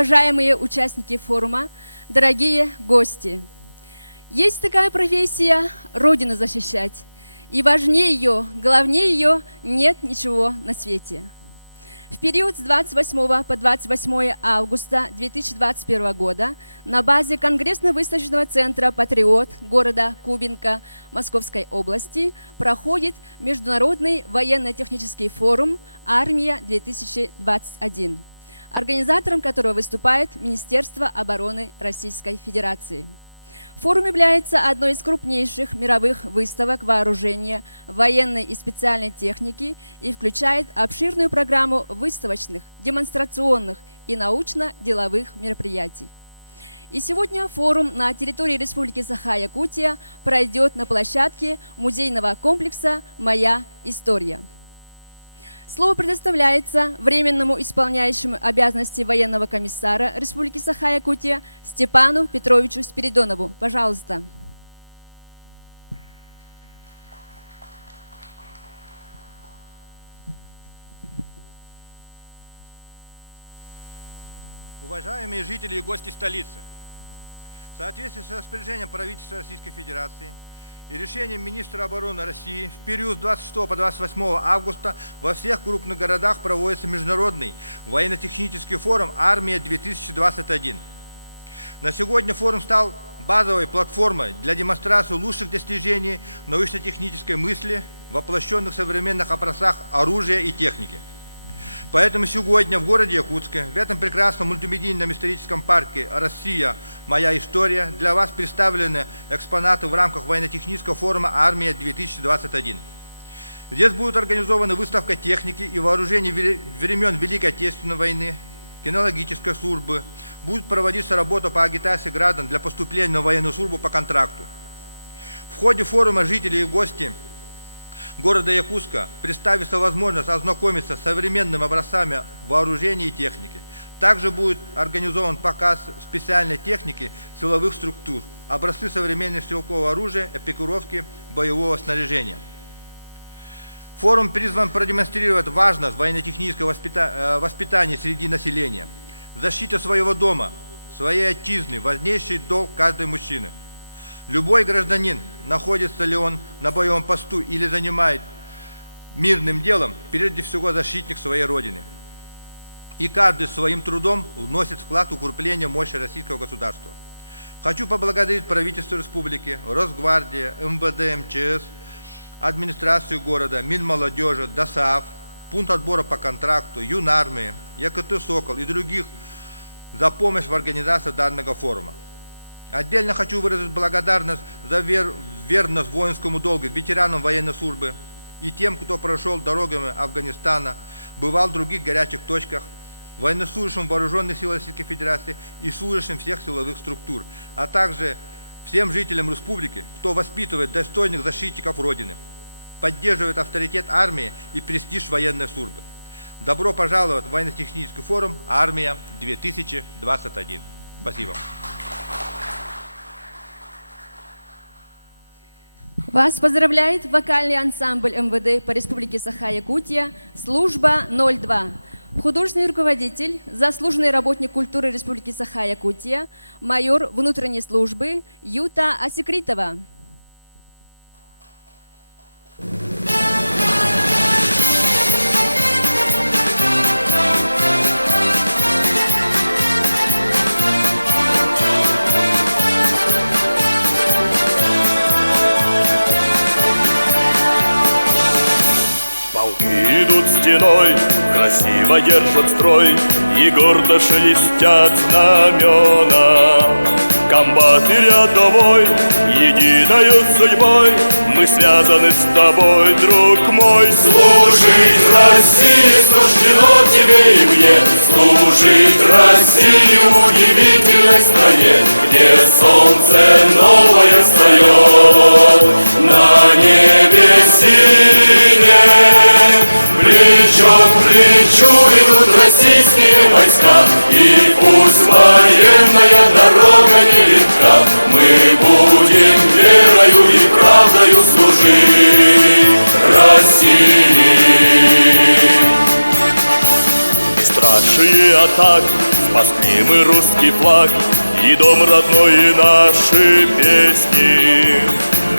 уважаемые участники форума, дорогие гости. Есть такая профессия – Родину защищать. И важнее ее, главнее ее нет ничего на свете. В период с 28 по 28 августа 2021 года на базе Конгрессно-выставочного центра «Патриот» города Кубинка Московской области проходит Международный военно-технический форум «Армия-2021», организатором которого выступает Министерство обороны Российской Федерации. Форум является одной из крупнейших мировых выставок вооружения, военной и специальной техники и включает обширную программу выставочных, демонстрационных и научно-деловых мероприятий. И сегодня форум на территории Республики Саха-Якутия пройдет на площадке музейного комплекса «Моя история». Слово предоставляется временному исполняющему обязанности военного комиссара Республики Саха-Якутия Степану Петровичу Спиридонову. Пожалуйста. Уважаемые жители и гости столицы, в соответствии с распоряжением правительства Российской Федерации и решением министра обороны России в период с 26 по 28 августа во всех крупных городах проводится международный военно-технический форум «Армия-2021». На сегодня форум стал базовой платформой для демонстрации лучших достижений научно-технической мысли, воплощенных в современных образцах оружия и техники. Поэтому сегодня в городе Якутске, в этом прекрасном мультимедийном историческом парке «Россия. Моя история» для вас представлены экспонаты в рамках военно-технического форума «Армия-2021». Здесь будет организована выставка техники и вооружений времен Великой Отечественной войны, кинологической службы, будет проводиться работа по агитации граждан для поступления на военную службу по контракту. В ходе форума жители и гости города Якутска представится возможность ознакомиться с современными образцами вооружения и техники. Также будет организован показ специальной техники силовых структур, образцы современного стрелкового оружия, экипировки, боевого снаряжения. Форум призван продемонстрировать важность военно-технического воспитания среди населения, защита своего дома, своей отчизны, важнейший долг каждой мужчины. Любой гражданин, находится ли он на боевом посту или занимает мирным делом, прежде всего защитник своей Родины. И каждый своим трудом вносит вклад в укрепление мощи российского государства. Хочу поблагодарить правительство республики, Росгвардию, МВД, МЧС, администрацию города, Минмолодежи, ДОСААФ, пункт отбора по контракту, Юнармии, ЯКТ «Сокол» и других за помощь в организации данного форума. Отдельно хочу выразить благодарность за верность воинскому долгу ветеранам военной службы и тем, кто прошел дорогами Афганистана, бывал в других горячих точках, военнослужащим вооруженных сил Российской Федерации и служащим всех силовых структур, а также всем жителям республики, кто воспитывает достойных защитников Родины, поддерживает авторитет армии и престиж военной службы. Добро пожаловать в военно-технический форум «Армия-2021». Спасибо. Вас поздравляет вокальный ансамбль МВД по Республике Саха-Якутия «Служба 02». Художественный руководитель, заслуженный работник культуры Республики Саха-Якутия, майор внутренней службы Юта Асекритова. Идут стеной, красиво держат строй и гордо шелестят знамена. Комбат и рядовой, единою судьбой, мы связаны с тобой, друг мой. Служить России суждено тебе и мне, служить России удивительной стране, где солнце новое встает на небе синем. Плечо к плечу идут российские войска, и пусть военная дорога нелегка, мы будем верою и правдою служить России. Страшные атак спасли мы русский флаг и дом родной, и наши песни.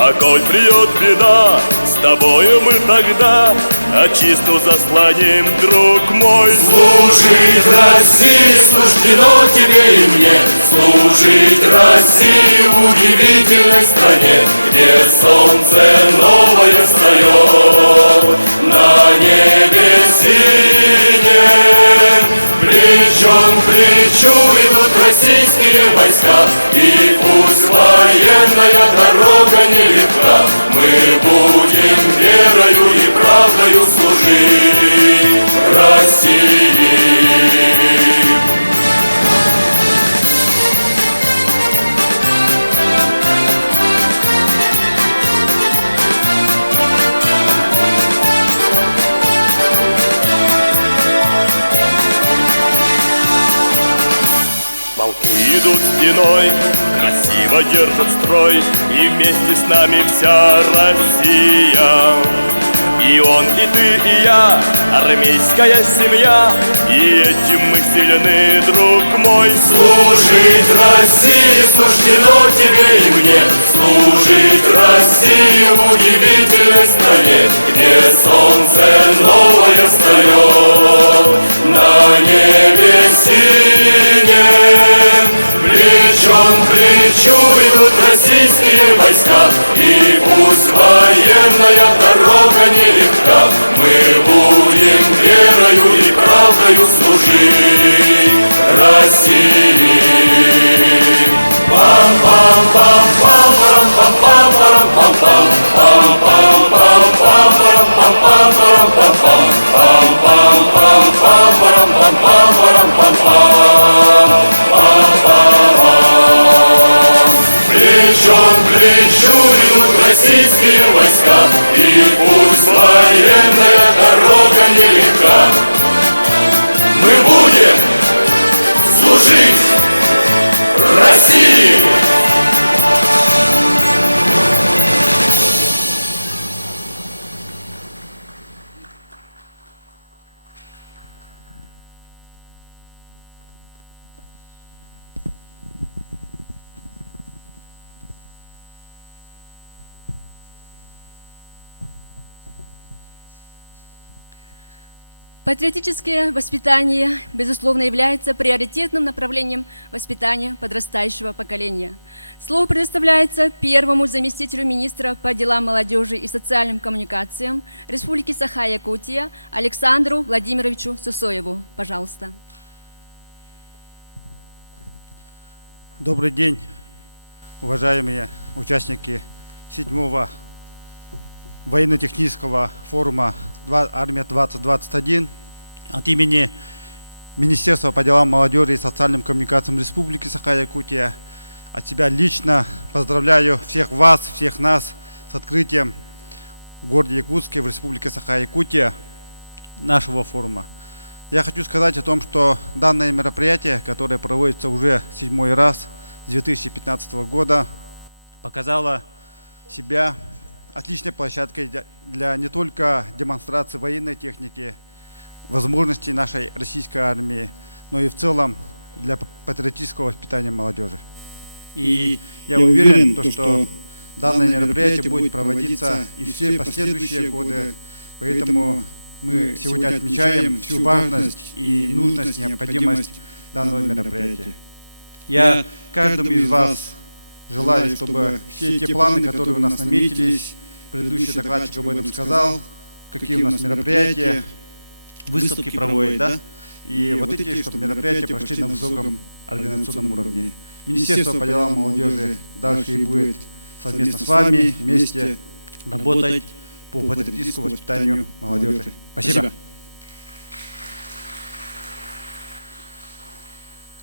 А коль придет беда, с тобою мы тогда отчизну заслоним, друг мой. Служить России суждено тебе и мне, служить России удивительной стране, где солнце новое встает на небе синем. Плечом к плечу идут российские войска, и пусть военная дорога нелегка, мы будем верою и правдою служить России. Идут стеной, красиво держат строй, и вместе с нами вся Россия. И он, и ты, и я, армейская семья, и этим мы сильны, друг мой. Служить России суждено тебе и мне, служить России удивительной стране, где солнце новое встает на небе синем. Плечом к плечу идут российские войска, и пусть военная дорога нелегка, мы будем верою и правдою служить России. Плечом к плечу идут российские войска, и пусть военная дорога нелегка, мы будем служить России. Патриотическое воспитание, безусловно, является приоритетным направлением воспитания подрастающего поколения. Слово предоставляется первому заместителю министра по делам молодежи и социальным коммуникациям Республики Саха-Якутия Александру Владимировичу Сусоеву. Пожалуйста. Добрый день, уважаемые участники 7-го военно-технического форума «Армия-2021». От имени Министерства по делам молодежи и социальным коммуникациям Республики Саха-Якутия от себя лично поздравляю всех вас, всех нас с открытием в городе Якутске, в Республике Саха-Якутия нашего форума. Я хочу сказать о том, что данное мероприятие, которое проводится уже 7-й раз с 2015 года, показало себя отличной площадкой для не только демонстрации военной техники, возможностей нашей российской армии, но и в целом для патриотического воспитания молодежи. И я уверен, что данное мероприятие будет проводиться и все последующие годы, поэтому мы сегодня отмечаем всю важность и нужность, необходимость данного мероприятия. Я каждому из вас желаю, чтобы все те планы, которые у нас наметились, предыдущий докладчик об этом сказал, какие у нас мероприятия, выставки проводят, да? И вот эти, чтобы мероприятия прошли на высоком организационном уровне. Министерство по делам молодежи дальше и будет совместно с вами вместе работать по патриотическому воспитанию молодежи. Спасибо.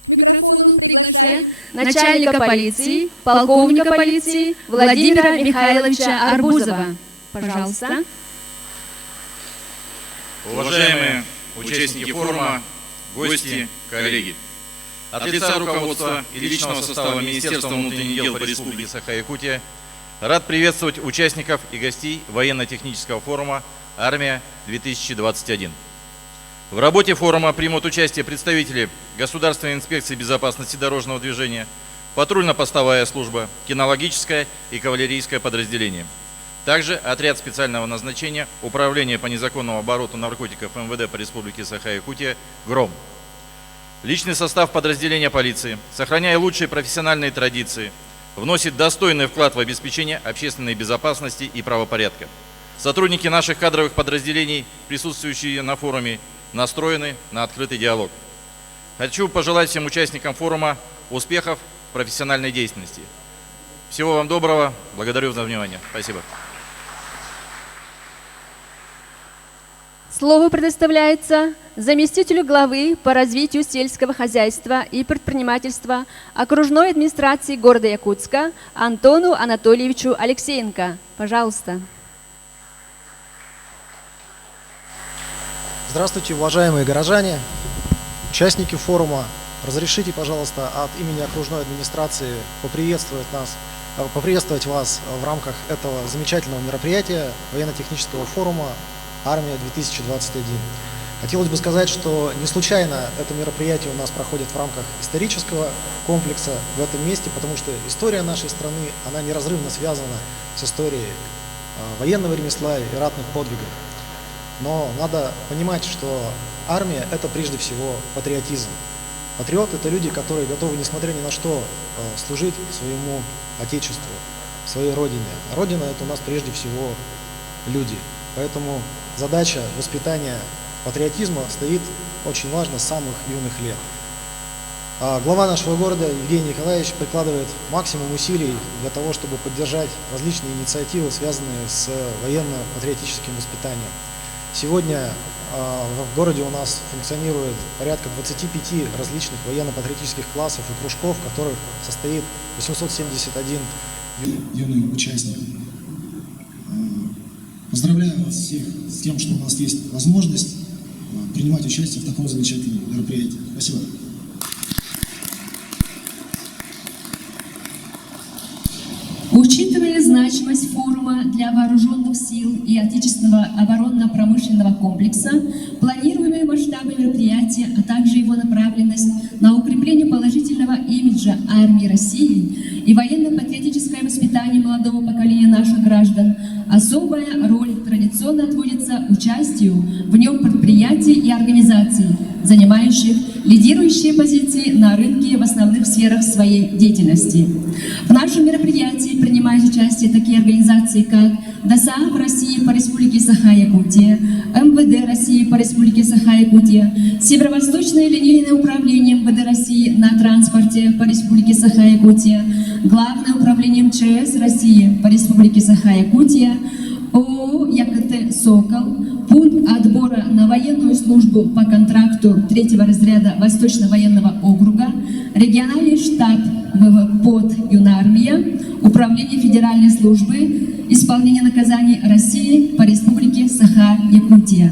К микрофону приглашаем начальника полиции, полковника полиции Владимира Михайловича Арбузова. Пожалуйста. Уважаемые участники форума, гости, коллеги. От лица руководства и личного состава Министерства внутренних дел по Республике Саха-Якутия рад приветствовать участников и гостей военно-технического форума «Армия-2021». В работе форума примут участие представители Государственной инспекции безопасности дорожного движения, патрульно-постовая служба, кинологическое и кавалерийское подразделение. Также отряд специального назначения Управления по незаконному обороту наркотиков МВД по Республике Саха-Якутия «ГРОМ». Личный состав подразделения полиции, сохраняя лучшие профессиональные традиции, вносит достойный вклад в обеспечение общественной безопасности и правопорядка. Сотрудники наших кадровых подразделений, присутствующие на форуме, настроены на открытый диалог. Хочу пожелать всем участникам форума успехов в профессиональной деятельности. Всего вам доброго. Благодарю за внимание. Спасибо. Слово предоставляется заместителю главы по развитию сельского хозяйства и предпринимательства окружной администрации города Якутска Антону Анатольевичу Алексеенко. Пожалуйста. Здравствуйте, уважаемые горожане, участники форума. Разрешите, пожалуйста, от имени окружной администрации поприветствовать вас в рамках этого замечательного мероприятия военно-технического форума «Армия-2021». Хотелось бы сказать, что не случайно это мероприятие у нас проходит в рамках исторического комплекса в этом месте, потому что история нашей страны, она неразрывно связана с историей военного ремесла и ратных подвигов. Но надо понимать, что армия – это прежде всего патриотизм. Патриот – это люди, которые готовы, несмотря ни на что, служить своему Отечеству, своей Родине. Родина – это у нас прежде всего люди. Поэтому задача воспитания патриотизма стоит очень важно с самых юных лет. Глава нашего города Евгений Николаевич прикладывает максимум усилий для того, чтобы поддержать различные инициативы, связанные с военно-патриотическим воспитанием. Сегодня в городе у нас функционирует порядка 25 различных военно-патриотических классов и кружков, в которых состоит 871 юных участников. Поздравляю вас всех с тем, что у нас есть возможность принимать участие в таком замечательном мероприятии. Спасибо. Учитывая значимость форума для вооруженных сил и отечественного оборонно-промышленного комплекса, планируемые масштабы мероприятия, а также его направленность на укрепление положительного имиджа армии России и военно-патриотическое воспитание молодого поколения наших граждан, особая роль традиционно отводится участию в нем предприятий и организаций, занимающих лидирующие позиции на рынке в основных сферах своей деятельности. В нашем мероприятии принимают участие такие организации, как ДОСААФ России по Республике Саха-Якутия, МВД России по Республике Саха-Якутия, Северо-Восточное линейное управление МВД России на транспорте по Республике Саха-Якутия, Главное управление МЧС России по Республике Саха-Якутия, ООО «ЯКТ «Сокол», пункт отбора на военную службу по контракту 3-го разряда Восточно-военного округа, региональный штаб ВВПОД «Юнармия», Управление Федеральной службы исполнения наказаний России по Республике Саха-Якутия.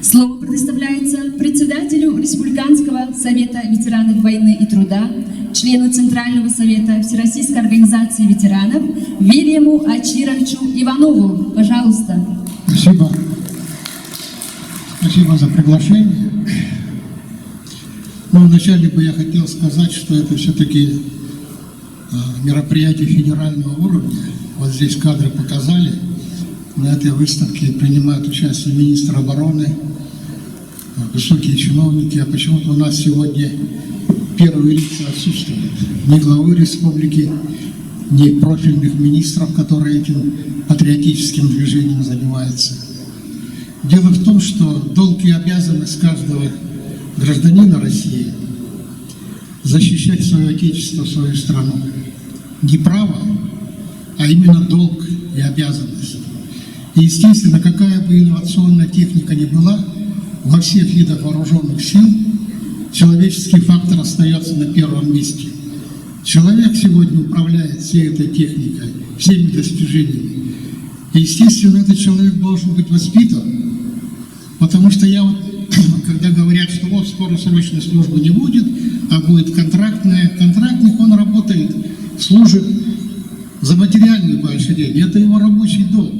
Слово предоставляется председателю Республиканского совета ветеранов войны и труда, члену Центрального совета Всероссийской организации ветеранов Вильяму Ачировичу Иванову. Пожалуйста. Спасибо. Спасибо за приглашение. Ну, вначале бы я хотел сказать, что это все-таки мероприятие федерального уровня. Вот здесь кадры показали. На этой выставке принимают участие министр обороны, высокие чиновники, а почему-то у нас сегодня первые лица отсутствуют. Ни главы республики, ни профильных министров, которые этим патриотическим движением занимаются. Дело в том, что долг и обязанность каждого гражданина России защищать свое отечество, свою страну. Не право, а именно долг и обязанность. И, естественно, какая бы инновационная техника ни была, во всех видах вооруженных сил человеческий фактор остается на первом месте. Человек сегодня управляет всей этой техникой, всеми достижениями. И, естественно, этот человек должен быть воспитан, потому что когда говорят, что вот скоро срочной службы не будет, а будет контрактная, контрактник, он работает, служит за материальные поощрения, это его рабочий долг.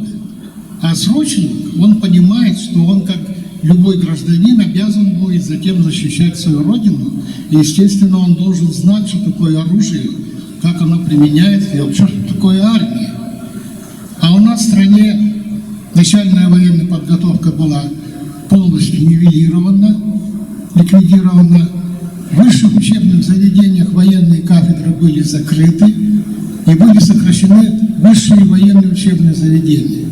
А срочник, он понимает, что он как любой гражданин обязан будет затем защищать свою родину. И, естественно, он должен знать, что такое оружие, как оно применяется и вообще, что такое армия. А у нас в стране начальная военная подготовка была полностью нивелирована, ликвидирована. В высших учебных заведениях военные кафедры были закрыты и были сокращены высшие военные учебные заведения.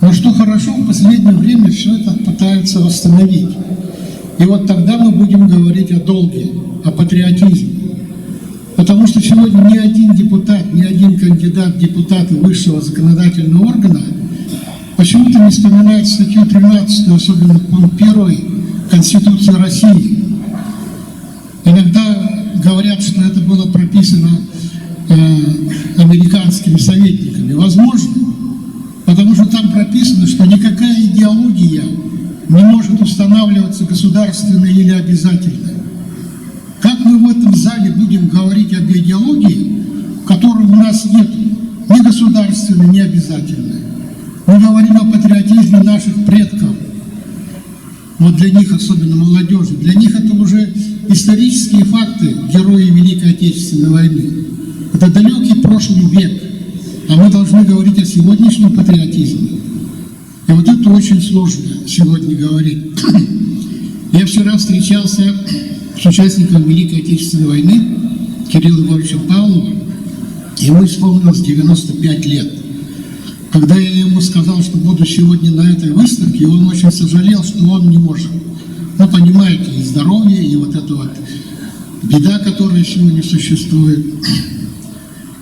Но что хорошо, в последнее время все это пытаются восстановить. И вот тогда мы будем говорить о долге, о патриотизме. Потому что сегодня ни один депутат, ни один кандидат в депутаты высшего законодательного органа почему-то не вспоминает статью 13, особенно пункт 1 Конституции России. Иногда говорят, что это было прописано американскими советниками. Возможно, потому что там прописано, что никакая идеология не может устанавливаться государственной или обязательной. Как мы в этом зале будем говорить об идеологии, которой у нас нет, ни государственной, ни обязательной? Мы говорим о патриотизме наших предков. Вот для них, особенно молодежи, для них это уже исторические факты, герои Великой Отечественной войны. Это далекий прошлый век. А мы должны говорить о сегодняшнем патриотизме. И вот это очень сложно сегодня говорить. Я вчера встречался с участником Великой Отечественной войны Кириллом Егоровичем Павловым, и ему исполнилось 95 лет. Когда я ему сказал, что буду сегодня на этой выставке, он очень сожалел, что он не может. Ну, понимаете, и здоровье, и вот эта вот беда, которая сегодня существует.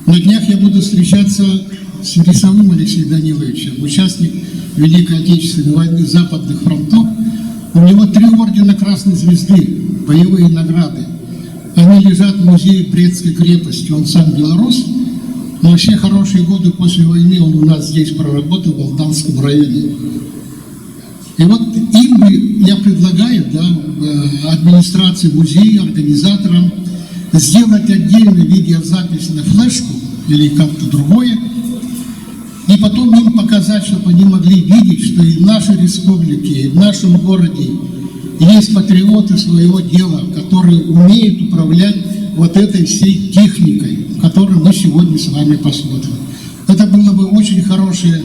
На днях я буду встречаться с Вересовым Алексеем Даниловичем, участник Великой Отечественной войны Западных фронтов. У него 3 ордена Красной Звезды, боевые награды. Они лежат в музее Брестской крепости. Он сам белорус, но все хорошие годы после войны он у нас здесь проработал, в Алданском районе. И вот им бы я предлагаю, администрации музея, организаторам, сделать отдельную видеозапись на флешку или как-то другое, и потом им показать, чтобы они могли видеть, что и в нашей республике, и в нашем городе есть патриоты своего дела, которые умеют управлять вот этой всей техникой, которую мы сегодня с вами посмотрим. Это было бы очень хорошее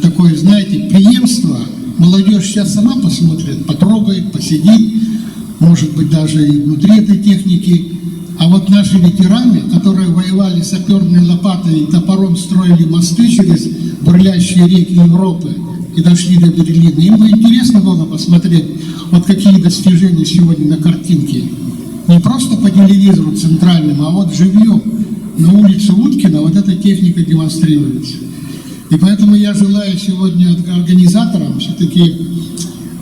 такое, знаете, преемство. Молодежь сейчас сама посмотрит, потрогает, посидит, может быть, даже и внутри этой техники. А вот наши ветераны, которые воевали саперной лопатой и топором строили мосты через бурлящие реки Европы и дошли до Берлина, им бы интересно было посмотреть, вот какие достижения сегодня на картинке. Не просто по телевизору центральному, а вот живьем на улице Уткина вот эта техника демонстрируется. И поэтому я желаю сегодня организаторам все-таки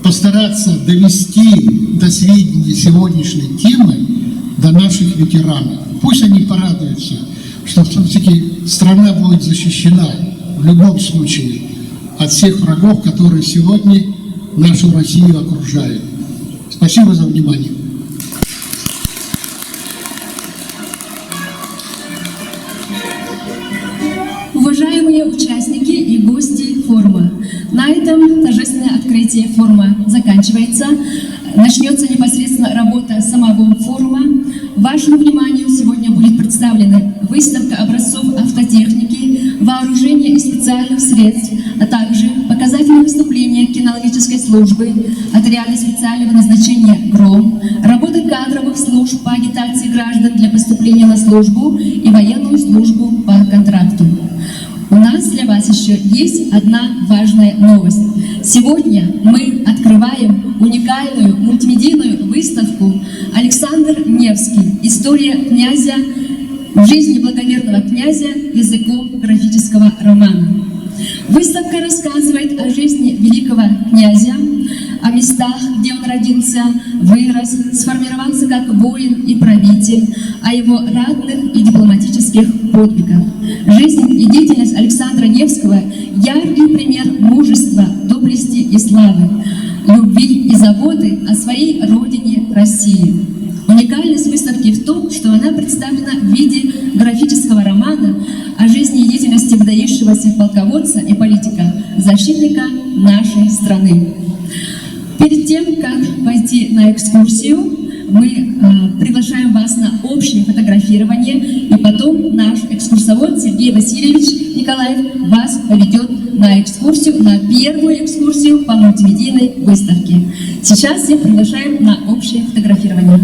постараться довести до сведения сегодняшней темы до наших ветеранов. Пусть они порадуются, что все-таки страна будет защищена в любом случае от всех врагов, которые сегодня нашу Россию окружают. Спасибо за внимание. Уважаемые участники и гости форума, на этом торжественное открытие форума заканчивается. Начнется непосредственно работа самого форума. Вашему вниманию сегодня будет представлена выставка образцов автотехники, вооружения и специальных средств, а также показательные выступления кинологической службы, отряда специального назначения «Гром», работы кадровых служб по агитации граждан для поступления на службу и военную службу по контракту. У нас для вас еще есть одна важная новость. Сегодня мы открываем уникальную мультимедийную выставку «Александр Невский. История князя в жизни благоверного князя языком графического романа». Выставка рассказывает о жизни великого князя, о местах, где он родился, вырос, сформировался как воин и правитель, о его ратных и дипломатических подвигах. Жизнь и деятельность Александра Невского – яркий пример мужества, доблести и славы, любви и заботы о своей родине России. Уникальность выставки в том, что она представлена в виде графического романа о жизни и деятельности выдающегося полководца и политика, защитника нашей страны. на экскурсию. Мы приглашаем вас на общее фотографирование, и потом наш экскурсовод Сергей Васильевич Николаев вас поведет на экскурсию, на первую экскурсию по мультимедийной выставке. Сейчас всех приглашаем на общее фотографирование.